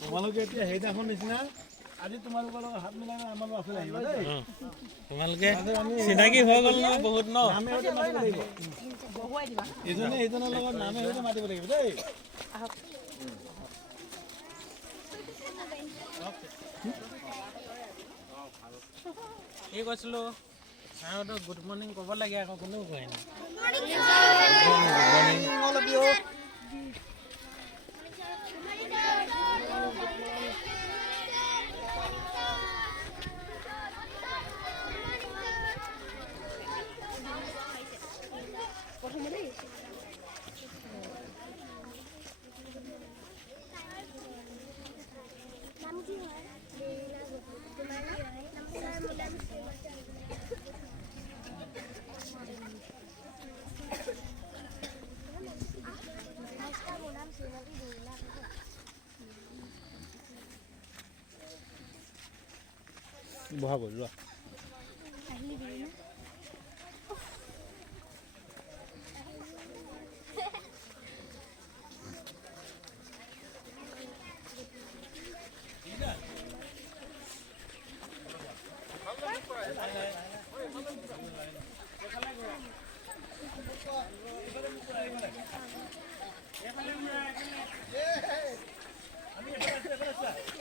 তোমালোকে এতিয়া সেইদিনাখন নিচিনা আজি তোমালোকৰ লগত হাত মিলাই আমাৰ আছিলে আহিবা দেই তোমালোকে চিনাকি হৈ গ'ল নহয় বহুত ন নামে সৈতে মাতিব লাগিব ইজনে সিজনৰ লগত নামে সৈতে মাতিব লাগিব দেই কি কৈছিলোঁ আৰু গুড মৰ্ণিং ক'ব লাগে আকৌ কোনেও কয় নাই বহা গ'ল যোৱা আমি